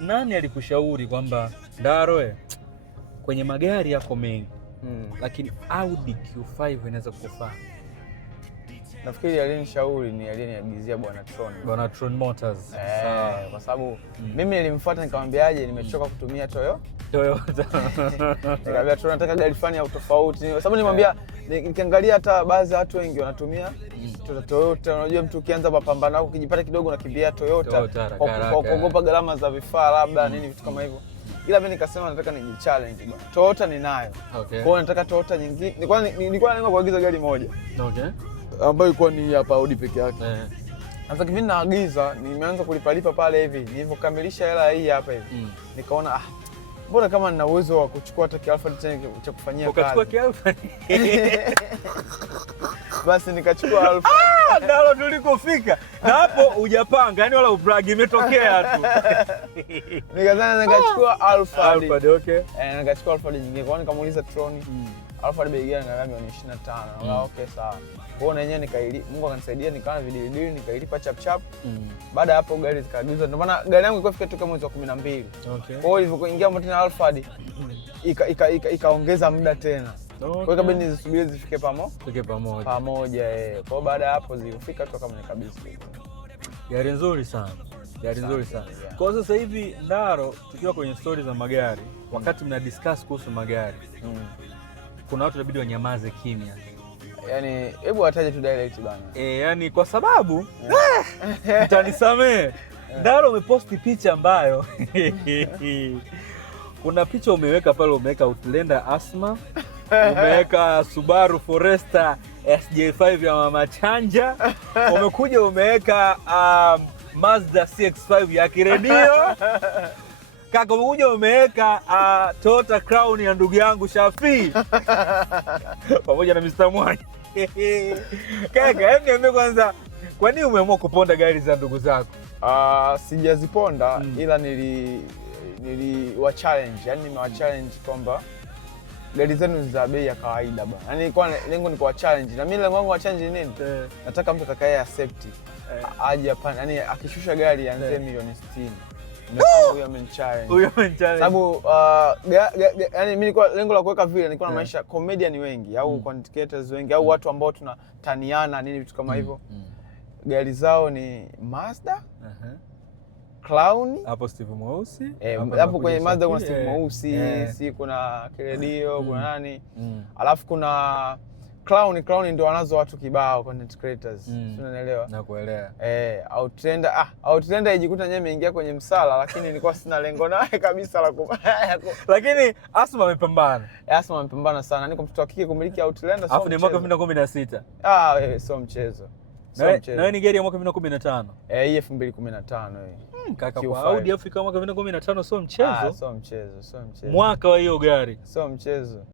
nani alikushauri kwamba Ndaro kwenye magari yako mengi lakini Audi Q5 inaweza kufaa? Nafikiri aliyenishauri ni aliyeniagizia Bwana Tron Motors. Kwa sababu mimi nilimfuata nikamwambiaje, nimechoka kutumia Toyota. Nikamwambia Tron, nataka gari fulani ya tofauti. Kwa sababu nilimwambia nikiangalia hata baadhi ya watu wengi wanatumia Toyota. Unajua mtu ukianza mapambano yako ukijipata kidogo unakimbia Toyota kwa kuogopa gharama za vifaa labda nini vitu kama hivyo. Ila mimi nikasema nataka challenge bwana. Toyota ninayo. Kwa hiyo nataka Toyota nyingine. Nilikuwa nalenga kuagiza gari moja. Ambayo ilikuwa ni hapa Audi peke yake. Sasa kipindi naagiza, nimeanza kulipalipa pale hivi. Nilipokamilisha hela hii hapa hivi. Nikaona mbona kama nina uwezo wa kuchukua hata Alfa cha kufanyia kazi. Ukachukua Alfa. Basi nikachukua Alfa. Ndalo tulikofika. Na hapo hujapanga, yani wala ubrag, imetokea tu. Nikachukua Alfa. Okay. Nikachukua Alfa nyingine. Kwa nikamuuliza Tron, Alfa bei gani? Ngambia milioni 25. Okay, sawa. Kwa hiyo na yenyewe Mungu akanisaidia nikawa vidili nikailipa chap chap. Baada hapo gari zikaagizwa. Ndio maana gari yangu ilikuwa ifika toka mwezi wa 12. Okay. Kwa hiyo ilipoingia tena Alfa ikaongeza muda tena. Kwa hiyo kabla nizisubiri zifike pamoja. Kwa hiyo baada hapo zilifika tu kama nikabidhi. Gari nzuri sana. Kwa sasa hivi Ndaro, tukiwa kwenye stories za magari, wakati mna discuss kuhusu magari, kuna watu inabidi wanyamaze kimya. Yaani hebu wataje tu direct bana. Yani kwa sababu mtanisamee. Ndaro umeposti picha ambayo kuna picha umeweka pale, umeweka Outlander Asma, umeweka Subaru Forester SJ5 ya Mama Chanja, umekuja umeweka Mazda CX-5 ya kiredio. Kaka umekuja umeweka Toyota Crown ya ndugu yangu Shafi pamoja na Mr. Mwani. Kaka, hebu niambie kwanza, kwa nini umeamua kuponda gari za ndugu zako? Sijaziponda ila niliwa challenge, yani nimewa challenge kwamba gari zenu za bei ya kawaida bwana. Yani nilikuwa lengo ni kwa challenge. Na mimi lengo langu wa challenge ni nini? Nataka mtu atakaye accept aje hapa, yani akishusha gari anze milioni 60. Huyo amenichallenge. Sababu yani mimi nilikuwa lengo la kuweka vile nilikuwa na maisha comedian wengi au content creators wengi au watu ambao tunataniana nini vitu kama hivyo. Gari zao ni Mazda, Crown, hapo Steve Mweusi. Hapo kwenye Mazda kuna Steve Mweusi, si kuna Kiredio, kuna nani. Alafu kuna Crown ndio wanazo watu kibao content creators. Unaelewa? Nakuelewa. Outlander ijikuta nyewe imeingia kwenye msala, lakini nilikuwa sina lengo naye kabisa la lakini Asma amepambana. Asma amepambana sana. Niko mtoto wa kike kumiliki Outlander sio mchezo. Alafu ni mwaka 2016. Sio mchezo. Na wewe ni gari ya mwaka 2015? Hii 2015 hii. Kaka kwa Audi Africa mwaka 2015 sio mchezo. Sio mchezo. Mwaka wa hiyo gari. Sio mchezo.